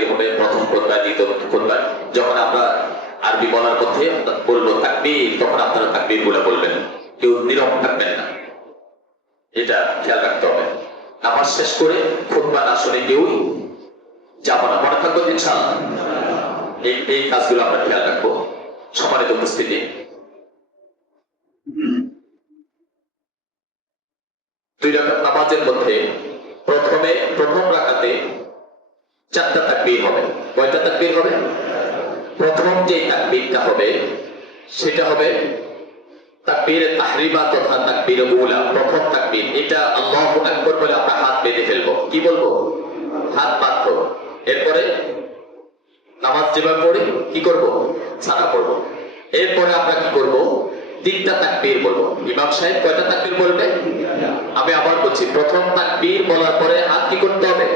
তাকবীর হবে প্রথম খুতবায়, দ্বিতীয় খুতবায়। যখন আমরা আরবি বলার মধ্যে বলবো তাকবীর, তখন আপনারা তাকবীর গুলা বলবেন, কেউ নীরব থাকবেন না, এটা খেয়াল রাখতে হবে। নামাজ শেষ করে খুতবার আসরে কেউ যাবো না, মনে থাকবো ইনশাআল্লাহ। এই কাজগুলো আমরা খেয়াল রাখবো। সম্মানিত উপস্থিতি, দুই রাকাত নামাজের মধ্যে প্রথম রাকাতে 4টা তাকবীর হবে। কয়টা তাকবীর হবে? প্রথম যে তাকবীরটা হবে সেটা হবে তাকবীরে তাহরিমা তথা তাকবীরে উলা। প্রথম তাকবীর, এটা আল্লাহু আকবার বলে আমরা হাত বেঁধে ফেলবো। কি বলবো? হাত বাঁধবো। এরপরে নামাজ যেভাবে পড়ি কি করব? সানা পড়বো। এরপরে আমরা কি করব? 3টা তাকবীর বলবো। ইমাম সাহেব কয়টা তাকবীর বলবে? আমি আবার বলছি, প্রথম তাকবীর বলার পরে হাত কি করতে হবে?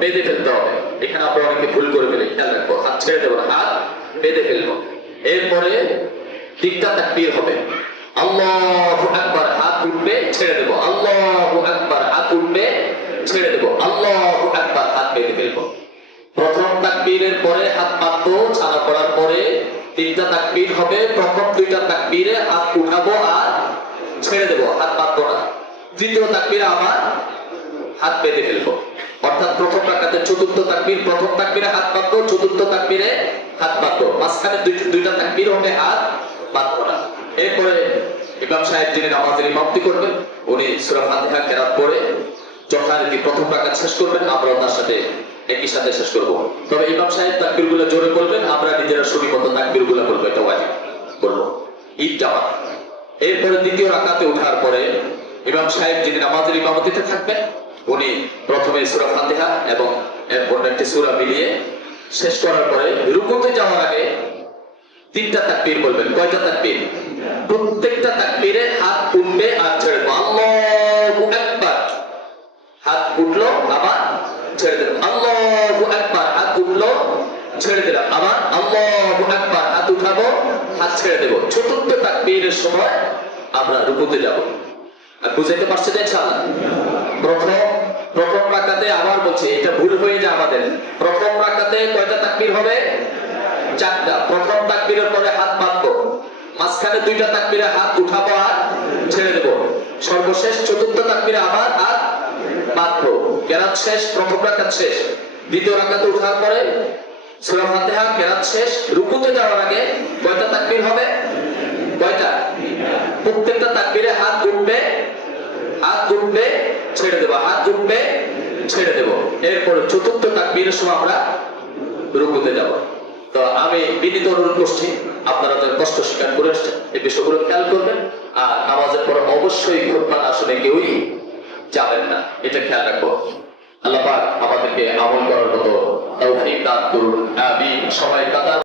বেঁধে ফেলতে হবে। এখানে আমরা অনেকে ভুল করে ফেলি, খেয়াল রাখবো। হাত ছেড়ে দেবো না, হাত বেঁধে ফেলবো। এরপরে 3টা তাকবীর হবে। আল্লাহু আকবার, হাত উঠবে, ছেড়ে দেবো। আল্লাহু আকবার, হাত উঠবে, ছেড়ে দেবো। আল্লাহু আকবার, হাত বেঁধে ফেলবো। প্রথম তাকবীরের পরে হাত বাঁধবো, ছাড়া পড়ার পরে 3টা তাকবীর হবে। প্রথম 2টা তাকবীরে হাত উঠাবো আর ছেড়ে দেবো, হাত বাঁধবো না। দ্বিতীয় তাকবীরে আবার হাত বেঁধে ফেলবো। অর্থাৎ প্রথম রাকাতে 4র্থ তাকবীর, প্রথম তাকবীরে হাত বাঁধবো, 4র্থ তাকবীরে হাত বাঁধবো, মাঝখানে 2টা তাকবীর হবে, হাত বাঁধবো না। এরপরে ইমাম সাহেব যিনি নামাজের ইমামতি করবেন, উনি সূরা ফাতিহা কেরাত পড়ে যথারীতি প্রথম রাকাত শেষ করবেন। আমরা তার সাথে একই সাথে শেষ করব। তবে ইমাম সাহেব তাকবীরগুলো জোরে বলবেন, আমরা নিজেরা শুনি মতো তাকবীরগুলো বলবো, এটা ওয়াজিব বলবো। ঈদ জামাত। এরপরে দ্বিতীয় রাকাতে ওঠার পরে ইমাম সাহেব যিনি নামাজের ইমামতিতে থাকবেন, উনি প্রথমে সূরা ফাতিহা এবং এরপর একটি সূরা মিলিয়ে শেষ করার পরে রুকুতে যাওয়ার আগে 3টা তাকবীর বলবেন। কয়টা তাকবীর? প্রত্যেকটা তাকবীরে হাত উঠবে আর ছেড়ে দেবো। আল্লাহু আকবার, হাত উঠলো আবার ছেড়ে দিলাম। আল্লাহু আকবার, হাত উঠলো ছেড়ে দিলাম। আবার আল্লাহু আকবার, হাত উঠাবো, হাত ছেড়ে দেবো। 4র্থ তাকবীরের সময় আমরা রুকুতে যাব। আর বুঝাইতে পারছেন ইনশাআল্লাহ? প্রথম রাকাতে আবার বলছি, এটা ভুল হয়ে যায় আমাদের। প্রথম রাকাতে কয়টা তাকবীর হবে? 4টা। প্রথম তাকবীরের পরে হাত বাঁধবো, মাঝখানে 2টা তাকবীরে হাত উঠাবো আর ছেড়ে দেবো। সর্বশেষ 4র্থ তাকবীরে আবার হাত বাঁধবো। কেরাত শেষ, প্রথম রাকাত শেষ। দ্বিতীয় রাকাতে উঠার পরে সূরা ফাতিহা, কেরাত শেষ। রুকুতে যাওয়ার আগে কয়টা তাকবীর হবে? কয়টা? প্রত্যেকটা তাকবীরে হাত উঠবে, ছেড়ে দেবো, হাত উঠবে, ছেড়ে দেবো। এরপরে 4র্থ তাকবীরের সময় আমরা রুকুতে যাব। তো আমি বিনীত অনুরোধ করছি, আপনারা তো কষ্ট স্বীকার করে আসছেন, এই বিষয়গুলো খেয়াল করবেন। আর নামাজের পরে অবশ্যই খুতবা আসলে কেউই যাবেন না, এটা খেয়াল রাখবো। আল্লাহ পাক আমাদেরকে আমল করার মতো তৌফিক দান করুন। আমিন। সবাই কাতার